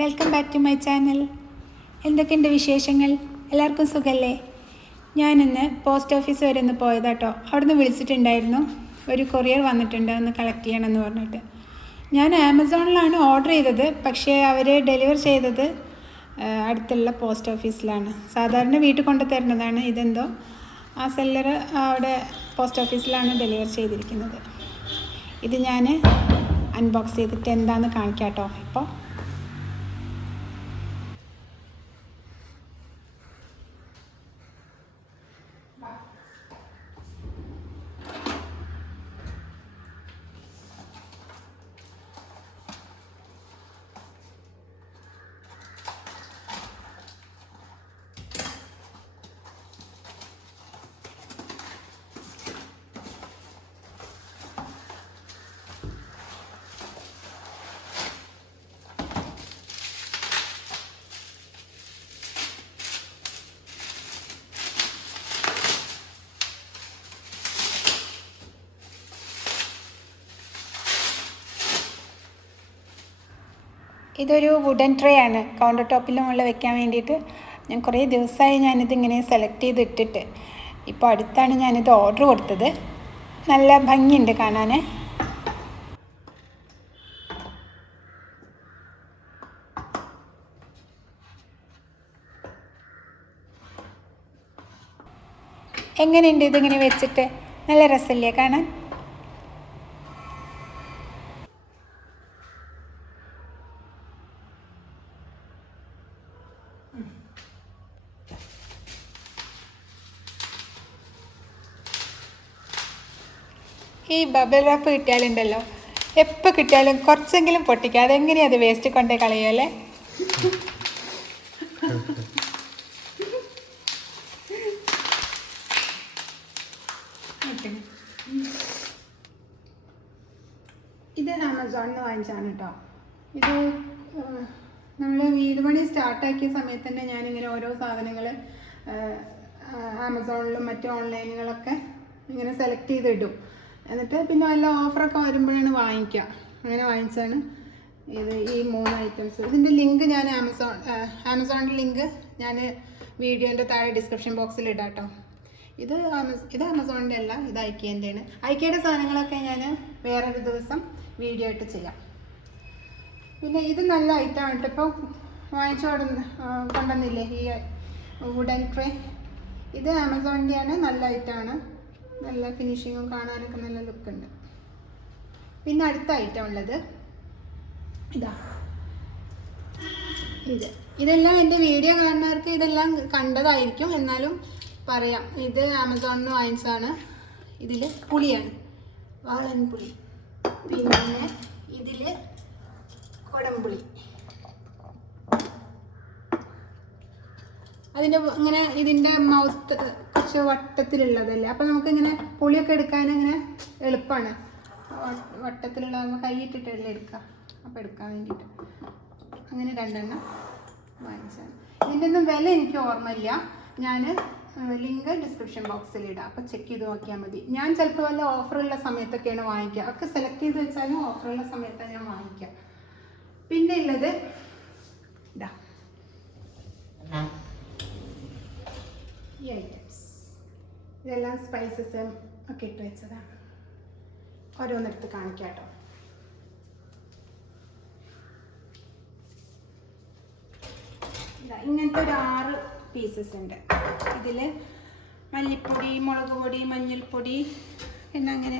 Welcome back to my channel. എന്തൊക്കെയുണ്ട് വിശേഷങ്ങൾ? എല്ലാവർക്കും സുഖമല്ലേ? ഞാനിന്ന് പോസ്റ്റ് ഓഫീസ് വരെ ഒന്ന് പോയതാട്ടോ. അവിടുന്ന് വിളിച്ചിട്ടുണ്ടായിരുന്നു, ഒരു കൊറിയർ വന്നിട്ടുണ്ട്, ഒന്ന് കളക്ട് ചെയ്യണമെന്ന് പറഞ്ഞിട്ട്. ഞാൻ ആമസോണിലാണ് ഓർഡർ ചെയ്തത്, പക്ഷേ അവർ ഡെലിവർ ചെയ്തത് അടുത്തുള്ള പോസ്റ്റ് ഓഫീസിലാണ്. സാധാരണ വീട്ടിൽ കൊണ്ടു തരുന്നതാണ്. ഇതെന്തോ ആ സെല്ലർ അവിടെ പോസ്റ്റ് ഓഫീസിലാണ് ഡെലിവർ ചെയ്തിരിക്കുന്നത്. ഇത് ഞാൻ അൺബോക്സ് ചെയ്തിട്ട് എന്താണെന്ന് കാണിക്കാം കേട്ടോ. ഇപ്പോൾ ഇതൊരു വുഡൻ ട്രേ ആണ്, കൗണ്ടർ ടോപ്പിൽ മുകളിൽ വെക്കാൻ വേണ്ടിയിട്ട്. ഞാൻ കുറേ ദിവസമായി ഞാനിതിങ്ങനെ സെലക്ട് ചെയ്തിട്ടിട്ട്. ഇപ്പോൾ അടുത്താണ് ഞാനിത് ഓർഡർ കൊടുത്തത്. നല്ല ഭംഗിയുണ്ട് കാണാൻ. എങ്ങനെയുണ്ട് ഇതിങ്ങനെ വെച്ചിട്ട്? നല്ല രസമില്ലേ കാണാൻ? ഈ ബബിൾ റാപ്പ് കിട്ടിയാലുണ്ടല്ലോ, എപ്പോൾ കിട്ടിയാലും കുറച്ചെങ്കിലും പൊട്ടിക്കുക. അതെങ്ങനെയാണ് അത് വേസ്റ്റ് കൊണ്ടേ കളയുമല്ലേ? ഇത് ആമസോണിൽ നിന്ന് വാങ്ങിച്ചാണ് കേട്ടോ. ഇത് നമ്മൾ വീട് പണി സ്റ്റാർട്ടാക്കിയ സമയത്ത് തന്നെ ഞാനിങ്ങനെ ഓരോ സാധനങ്ങൾ ആമസോണിലും മറ്റു ഓൺലൈനുകളൊക്കെ ഇങ്ങനെ സെലക്ട് ചെയ്തിടും. എന്നിട്ട് പിന്നെ വല്ല ഓഫറൊക്കെ വരുമ്പോഴാണ് വാങ്ങിക്കുക. അങ്ങനെ വാങ്ങിച്ചാണ് ഇത് ഈ 3 ഐറ്റംസ്. ഇതിൻ്റെ ലിങ്ക് ഞാൻ ആമസോണിൻ്റെ ലിങ്ക് ഞാൻ വീഡിയോൻ്റെ താഴെ ഡിസ്ക്രിപ്ഷൻ ബോക്സിൽ ഇടാം കേട്ടോ. ഇത് ആമസോണിൻ്റെ അല്ല, ഇത് ഐക്യേൻ്റെയാണ്. ഐക്യയുടെ സാധനങ്ങളൊക്കെ ഞാൻ വേറൊരു ദിവസം വീഡിയോ ആയിട്ട് ചെയ്യാം. പിന്നെ ഇത് നല്ല ഐറ്റമാണ് കേട്ടോ. ഇപ്പോൾ വാങ്ങിച്ചു കൊണ്ടുവന്നില്ലേ ഈ വുഡൻ ട്രേ? ഇത് ആമസോണിൻ്റെയാണ്. നല്ല ഐറ്റമാണ്, നല്ല ഫിനിഷിങ്ങും കാണാനൊക്കെ നല്ല ലുക്കുണ്ട്. പിന്നെ അടുത്ത ഐറ്റം ഉള്ളത് ഇതാ. ഇതെല്ലാം എൻ്റെ വീഡിയോ കാണുന്നവർക്ക് ഇതെല്ലാം കണ്ടതായിരിക്കും, എന്നാലും പറയാം. ഇത് ആമസോണിൽ നിന്ന് വാങ്ങിച്ചതാണ്. ഇതിൽ പുളിയാണ്, വാളൻ പുളി. പിന്നെ ഇതിൽ കൊടംപുളി. അതിൻ്റെ ഇങ്ങനെ ഇതിൻ്റെ മൗത്ത് കുറച്ച് വട്ടത്തിലുള്ളതല്ലേ, അപ്പോൾ നമുക്കിങ്ങനെ പുളിയൊക്കെ എടുക്കാൻ ഇങ്ങനെ എളുപ്പമാണ്. വട്ടത്തിലുള്ള കൈയിട്ടിട്ടല്ലേ എടുക്കുക, അപ്പോൾ എടുക്കാൻ വേണ്ടിയിട്ട് അങ്ങനെ 2 എണ്ണം വാങ്ങിച്ചാണ്. ഇതിൻ്റെ ഒന്നും വില എനിക്ക് ഓർമ്മയില്ല. ഞാൻ ലിങ്ക് ഡിസ്ക്രിപ്ഷൻ ബോക്സിൽ ഇടാം, അപ്പോൾ ചെക്ക് ചെയ്ത് നോക്കിയാൽ മതി. ഞാൻ ചിലപ്പോൾ വല്ല ഓഫറുള്ള സമയത്തൊക്കെയാണ് വാങ്ങിക്കുക. ഒക്കെ സെലക്ട് ചെയ്ത് വെച്ചാലും ഓഫറുള്ള സമയത്താണ് ഞാൻ വാങ്ങിക്കുക. പിന്നെ ഉള്ളത് ഇതാ, ഈ ഐറ്റംസ്. ഇതെല്ലാം സ്പൈസസും ഒക്കെ ഇട്ട് വെച്ചതാണ്. ഓരോന്നെടുത്ത് കാണിക്കാം കേട്ടോ. ഇങ്ങനത്തെ ഒരു 6 പീസസ് ഉണ്ട്. ഇതിൽ മല്ലിപ്പൊടി, മുളക് പൊടി, മഞ്ഞൾപ്പൊടി, പിന്നെ അങ്ങനെ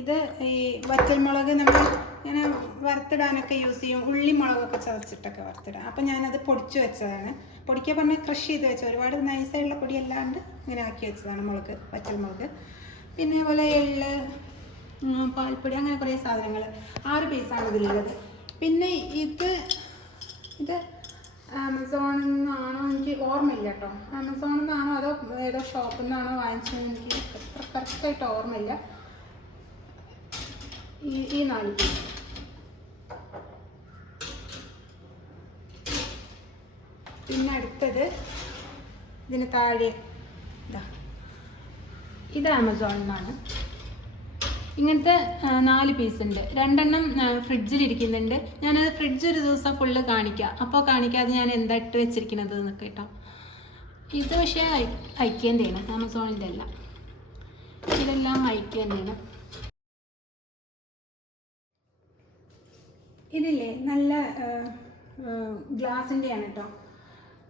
ഇത് ഈ വറ്റൽമുളക് നമ്മൾ ഇങ്ങനെ വറുത്തിടാനൊക്കെ യൂസ് ചെയ്യും. ഉള്ളി മുളകൊക്കെ ചതച്ചിട്ടൊക്കെ വറുത്തിടാം. അപ്പം ഞാനത് പൊടിച്ച് വെച്ചതാണ്. പൊടിക്കാൻ പറഞ്ഞാൽ ക്രഷ് ചെയ്ത് വെച്ച, ഒരുപാട് നൈസായിട്ടുള്ള പൊടി അല്ലാണ്ട് ഇങ്ങനെ ആക്കി വെച്ചതാണ് മുളക്, വറ്റൽമുളക്. പിന്നെ അതുപോലെ എള്ള്, പാൽപ്പൊടി, അങ്ങനെ കുറേ സാധനങ്ങൾ. 6 പീസാണ് ഇതിലുള്ളത്. പിന്നെ ഇത് ആമസോണിൽ നിന്നാണോ എനിക്ക് ഓർമ്മയില്ല കേട്ടോ. ആമസോണിൽ നിന്നാണോ അതോ ഏതോ ഷോപ്പിൽ നിന്നാണോ വാങ്ങിച്ചതെന്ന് എനിക്ക് കറക്റ്റായിട്ട് ഓർമ്മയില്ല. ഈ 4 പീസ്. പിന്നെ അടുത്തത് ഇതിന് താഴെ ഇത് ആമസോണിൽ നിന്നാണ്. ഇങ്ങനത്തെ 4 പീസ് ഉണ്ട്. 2 എണ്ണം ഫ്രിഡ്ജിലിരിക്കുന്നുണ്ട്. ഞാനത് ഫ്രിഡ്ജ് ഒരു ദിവസം ഫുള്ള് കാണിക്കാം. അപ്പോൾ കാണിക്കാതെ ഞാൻ എന്താ ഇട്ട് വെച്ചിരിക്കുന്നത് എന്നൊക്കെ കേട്ടോ. ഇത് പക്ഷേ ഐക്യൻ്റെയാണ്, ആമസോണിൻ്റെ അല്ല. ഇതെല്ലാം ഐക്യൻ്റെയാണ്. ഇതില്ലേ നല്ല ഗ്ലാസിൻ്റെയാണ് കേട്ടോ.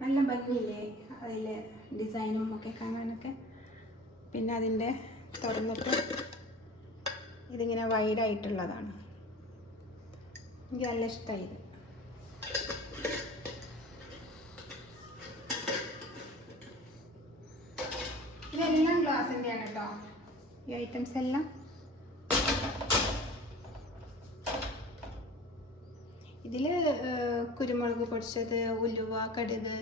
നല്ല ഭംഗിയില്ലേ അതിൽ ഡിസൈനും ഒക്കെ കാണാനൊക്കെ. പിന്നെ അതിൻ്റെ തുറന്നിട്ട് ഇതിങ്ങനെ വൈഡായിട്ടുള്ളതാണ്. എനിക്ക് നല്ല ഇഷ്ടമായി ഇത്. ഇതെല്ലാം ഗ്ലാസിൻ്റെയാണ് കേട്ടോ ഈ ഐറ്റംസ് എല്ലാം. ഇതിൽ കുരുമുളക് പൊടിച്ചത്, ഉലുവ, കടുക്,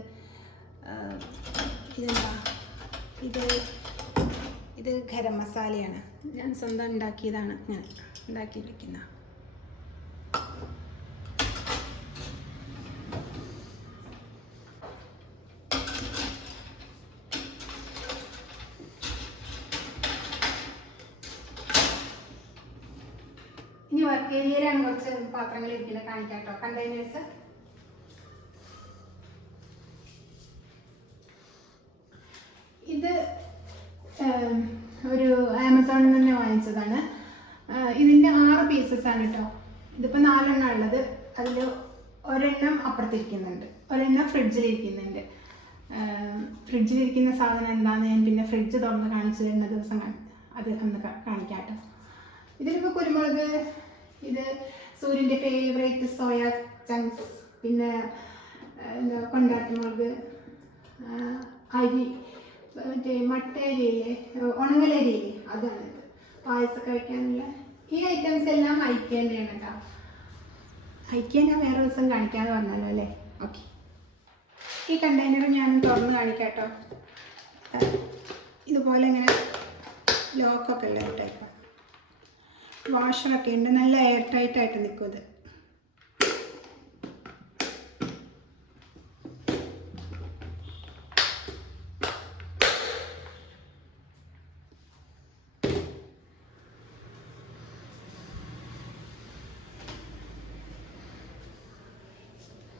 ഇതെന്താ ഇത് ഗരം മസാലയാണ്. ഞാൻ സ്വന്തം ഉണ്ടാക്കിയതാണ്, ഞാൻ ഉണ്ടാക്കിയിരിക്കുന്ന. ഇനി വർക്ക് ഏരിയയിലാണ് കുറച്ച് പാത്രങ്ങൾ ഇരിക്കുന്നത്, കാണിക്കാം കേട്ടോ. കണ്ടെയ്നേഴ്സ് ഇത് ഒരു ആമസോണിൽ തന്നെ വാങ്ങിച്ചതാണ്. ഇതിൻ്റെ 6 പീസസ് ആണ് കേട്ടോ. ഇതിപ്പോൾ 4 എണ്ണം ഉള്ളത്. അതിൽ ഒരെണ്ണം അപ്പുറത്തിരിക്കുന്നുണ്ട്, ഒരെണ്ണം ഫ്രിഡ്ജിലിരിക്കുന്നുണ്ട്. ഫ്രിഡ്ജിലിരിക്കുന്ന സാധനം എന്താണെന്ന് ഞാൻ പിന്നെ ഫ്രിഡ്ജ് തുറന്ന് കാണിച്ചു തരുന്ന ദിവസം അത് അന്ന് കാണിക്കാം കേട്ടോ. ഇതിലിപ്പോൾ കുരുമുളക്, ഇത് സൂര്യൻ്റെ ഫേവറേറ്റ് സോയ ചങ്ക്സ്, പിന്നെ എന്താ കൊണ്ടാട്ടുമുളക്, അരി, മറ്റേ മട്ടേരിയില്ലേ, ഉണങ്ങലരിയില്ലേ, അതാണ് ഇത്. പായസമൊക്കെ വയ്ക്കാനുള്ള ഈ ഐറ്റംസ് എല്ലാം ഐക്യൻ്റെയാണ് കേട്ടോ. ഐക്യൻ്റെ വേറെ ദിവസം കാണിക്കാമെന്ന് പറഞ്ഞല്ലോ അല്ലേ? ഓക്കെ. ഈ കണ്ടെയ്നർ ഞാൻ തുറന്ന് കാണിക്കാം കേട്ടോ. ഇതുപോലെ ഇങ്ങനെ ലോക്കൊക്കെ ഉള്ള ടൈപ്പ് വാഷറൊക്കെ ഉണ്ട്. നല്ല എയർ ടൈറ്റായിട്ട് നിൽക്കും ഇത്.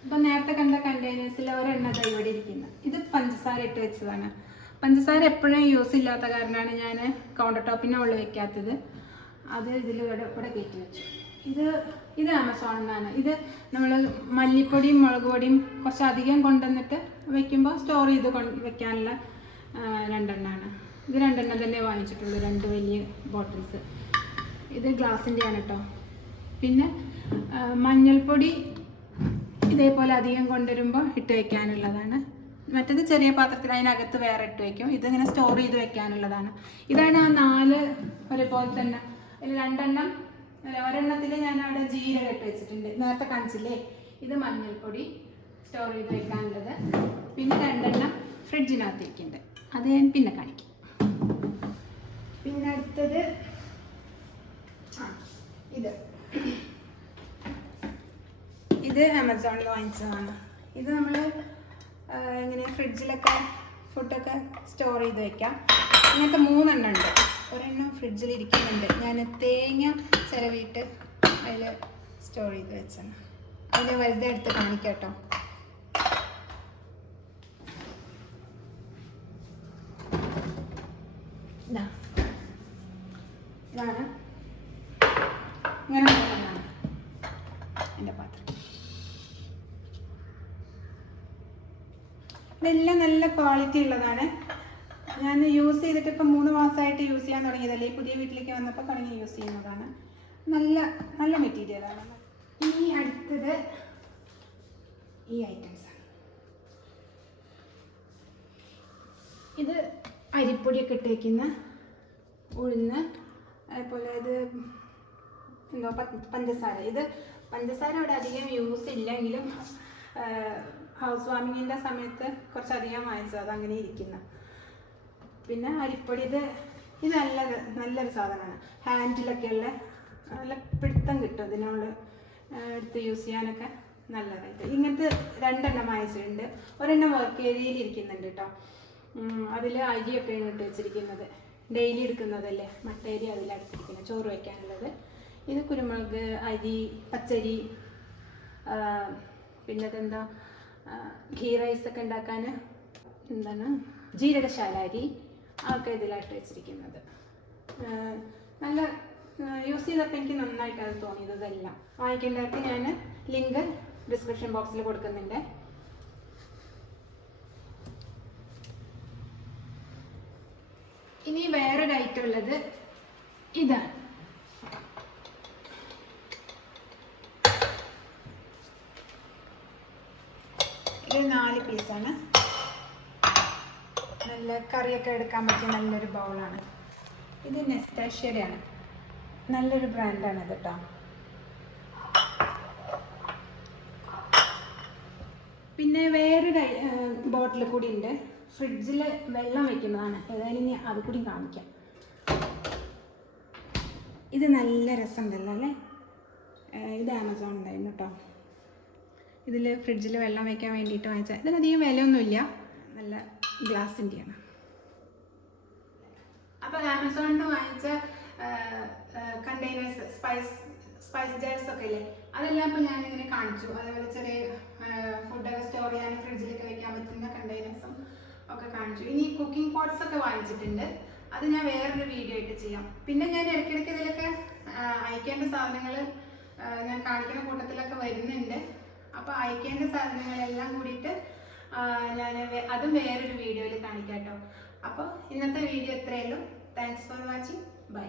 ഇപ്പം നേരത്തെ കണ്ട കണ്ടെയ്നേഴ്സിൽ ഒരെണ്ണ ഇവിടെ ഇരിക്കുന്നത്. ഇത് പഞ്ചസാര ഇട്ട് വെച്ചതാണ്. പഞ്ചസാര എപ്പോഴും യൂസ് ഇല്ലാത്ത കാരണമാണ് ഞാൻ കൗണ്ടർ ടോപ്പിൻ്റെ ഉള്ളിൽ വെക്കാത്തത്. അത് ഇതിൽ ഇവിടെ കയറ്റി വെച്ചു. ഇത് ആമസോണിൽ നിന്നാണ്. ഇത് നമ്മൾ മല്ലിപ്പൊടിയും മുളക് പൊടിയും കുറച്ചധികം കൊണ്ടുവന്നിട്ട് വെക്കുമ്പോൾ സ്റ്റോർ ചെയ്ത് വെക്കാനുള്ള 2 എണ്ണമാണ്. ഇത് 2 എണ്ണം തന്നെ വാങ്ങിച്ചിട്ടുള്ളൂ, 2 വലിയ ബോട്ടിൽസ്. ഇത് ഗ്ലാസിൻ്റെയാണ് കേട്ടോ. പിന്നെ മഞ്ഞൾപ്പൊടി ഇതേപോലെ അധികം കൊണ്ടുവരുമ്പോൾ ഇട്ട് വയ്ക്കാനുള്ളതാണ്. മറ്റേത് ചെറിയ പാത്രത്തിൽ അതിനകത്ത് വേറെ ഇട്ട് വയ്ക്കും. ഇതിങ്ങനെ സ്റ്റോർ ചെയ്ത് വെക്കാനുള്ളതാണ്. ഇതാണ് ആ 4 ഒരേപോലെ തന്നെ. അതിൽ 2 എണ്ണം, ഒരെണ്ണത്തിൽ ഞാൻ അവിടെ ജീരകം ഇട്ട് വെച്ചിട്ടുണ്ട്, നേരത്തെ കാണിച്ചില്ലേ. ഇത് മഞ്ഞൾപ്പൊടി സ്റ്റോർ ചെയ്ത് വെക്കാനുള്ളത്. പിന്നെ 2 എണ്ണം ഫ്രിഡ്ജിനകത്തേക്കുണ്ട്, അത് ഞാൻ പിന്നെ കാണിക്കും. പിന്നെ അടുത്തത് ഇത് ആമസോണിൽ വാങ്ങിച്ചതാണ്. ഇത് നമ്മൾ ഇങ്ങനെ ഫ്രിഡ്ജിലൊക്കെ ഫുഡൊക്കെ സ്റ്റോർ ചെയ്ത് വെക്കാം. ഇങ്ങനത്തെ 3 എണ്ണം ഉണ്ട്. ഒരെണ്ണം ഫ്രിഡ്ജിലിരിക്കുന്നുണ്ട്, ഞാൻ തേങ്ങ ചിരവിയിട്ട് അതിൽ സ്റ്റോർ ചെയ്ത് വെച്ചാണ്. അതിൽ വലുതെ എടുത്ത് കാണിക്കാം കേട്ടോ. ഇതാണ് ഇങ്ങനെ എൻ്റെ പാത്രം. ഇതെല്ലാം നല്ല ക്വാളിറ്റി ഉള്ളതാണ്. ഞാൻ യൂസ് ചെയ്തിട്ട് ഇപ്പം 3 മാസമായിട്ട് യൂസ് ചെയ്യാൻ തുടങ്ങിയതല്ലേ. പുതിയ വീട്ടിലേക്ക് വന്നപ്പോൾ തുടങ്ങി യൂസ് ചെയ്യുന്നതാണ്. നല്ല മെറ്റീരിയലാണ്. ഇനി അടുത്തത് ഈ ഐറ്റംസാണ്. ഇത് അരിപ്പൊടിയൊക്കെ ഇട്ട് വയ്ക്കുന്ന ഉഴുന്ന്, അതുപോലെ ഇത് എന്തോ പഞ്ചസാര. ഇത് പഞ്ചസാര അവിടെ അധികം യൂസ് ഇല്ലെങ്കിലും ഹൗസ് വാമിങ്ങിൻ്റെ സമയത്ത് കുറച്ചധികം വാങ്ങിച്ചത്, അതങ്ങനെ ഇരിക്കുന്ന. പിന്നെ അരിപ്പൊടി, ഇത് നല്ലൊരു സാധനമാണ്. ഹാൻഡിലൊക്കെ ഉള്ള നല്ല പിടുത്തം കിട്ടും ഇതിനോട് എടുത്ത് യൂസ് ചെയ്യാനൊക്കെ നല്ലതായിട്ട്. ഇങ്ങനത്തെ 2 എണ്ണം വാങ്ങിച്ചിട്ടുണ്ട്. ഒരെണ്ണം വർക്ക് ഏരിയയിൽ ഇരിക്കുന്നുണ്ട് കേട്ടോ. അതിൽ അരിയൊക്കെ ഇട്ട് വെച്ചിരിക്കുന്നത്. ഡെയിലി എടുക്കുന്നതല്ലേ, മട്ടേരി അതിലെടുത്തിരിക്കുന്നത് ചോറ് വയ്ക്കാനുള്ളത്. ഇത് കുരുമുളക്, അരി, പച്ചരി, പിന്നെ അതെന്താ ഘീ റൈസൊക്കെ ഉണ്ടാക്കാൻ എന്താണ് ജീരകശാല അരി, അതൊക്കെ ഇതിലായിട്ട് വെച്ചിരിക്കുന്നത്. നല്ല യൂസ് ചെയ്തപ്പോൾ എനിക്ക് നന്നായിട്ട് അത് തോന്നിയത്. ഇതെല്ലാം വാങ്ങിക്കേണ്ടവർക്ക് ഞാൻ ലിങ്ക് ഡിസ്ക്രിപ്ഷൻ ബോക്സിൽ കൊടുക്കുന്നുണ്ട്. ഇനി വേറൊരു ഐറ്റം ഉള്ളത് ഇതാണ്. ഇത് 4 പീസാണ്. നല്ല കറിയൊക്കെ എടുക്കാൻ പറ്റിയ നല്ലൊരു ബൗളാണ്. ഇത് നെസ്റ്റാഷ്യയുടെ ആണ്, നല്ലൊരു ബ്രാൻഡാണ് ഇത് കേട്ടോ. പിന്നെ വേറൊരു ബോട്ടിൽ കൂടി ഉണ്ട്, ഫ്രിഡ്ജിൽ വെള്ളം വെക്കുന്നതാണ്. ഏതായാലും ഇനി അത് കൂടി കാണിക്കാം. ഇത് നല്ല രസമുണ്ടല്ലോ അല്ലേ. ഇത് ആമസോൺ ഉണ്ടായിരുന്നു കേട്ടോ. ഇതിൽ ഫ്രിഡ്ജിൽ വെള്ളം വയ്ക്കാൻ വേണ്ടിയിട്ട് വാങ്ങിച്ചാൽ ഇതിനധികം വിലയൊന്നുമില്ല, നല്ല ഗ്ലാസിൻ്റെയാണ്. അപ്പോൾ ആമസോണിൽ നിന്ന് വാങ്ങിച്ച കണ്ടെയ്നേഴ്സ്, സ്പൈസ് ജാർസ് ഒക്കെ ഇല്ലേ, അതെല്ലാം ഇപ്പോൾ ഞാനിങ്ങനെ കാണിച്ചു. അതേപോലെ ചെറിയ ഫുഡൊക്കെ സ്റ്റോർ ചെയ്യാൻ ഫ്രിഡ്ജിലൊക്കെ വെക്കാൻ പറ്റുന്ന കണ്ടെയ്നേഴ്സും ഒക്കെ കാണിച്ചു. ഇനി കുക്കിംഗ് പോട്ട്സ് ഒക്കെ വാങ്ങിച്ചിട്ടുണ്ട്, അത് ഞാൻ വേറൊരു വീഡിയോ ആയിട്ട് ചെയ്യാം. പിന്നെ ഞാൻ ഇടയ്ക്കിടയ്ക്ക് ഇതിലൊക്കെ അയക്കേണ്ട സാധനങ്ങൾ ഞാൻ കാണിക്കുന്ന കൂട്ടത്തിലൊക്കെ വരുന്നുണ്ട്. അപ്പോൾ അയക്കേണ്ട സാധനങ്ങളെല്ലാം കൂടിയിട്ട് ഞാൻ അതും വേറൊരു വീഡിയോയിൽ കാണിക്കാം കേട്ടോ. അപ്പോൾ ഇന്നത്തെ വീഡിയോ ഇത്രയേ ഉള്ളൂ. Thanks for watching. ബൈ.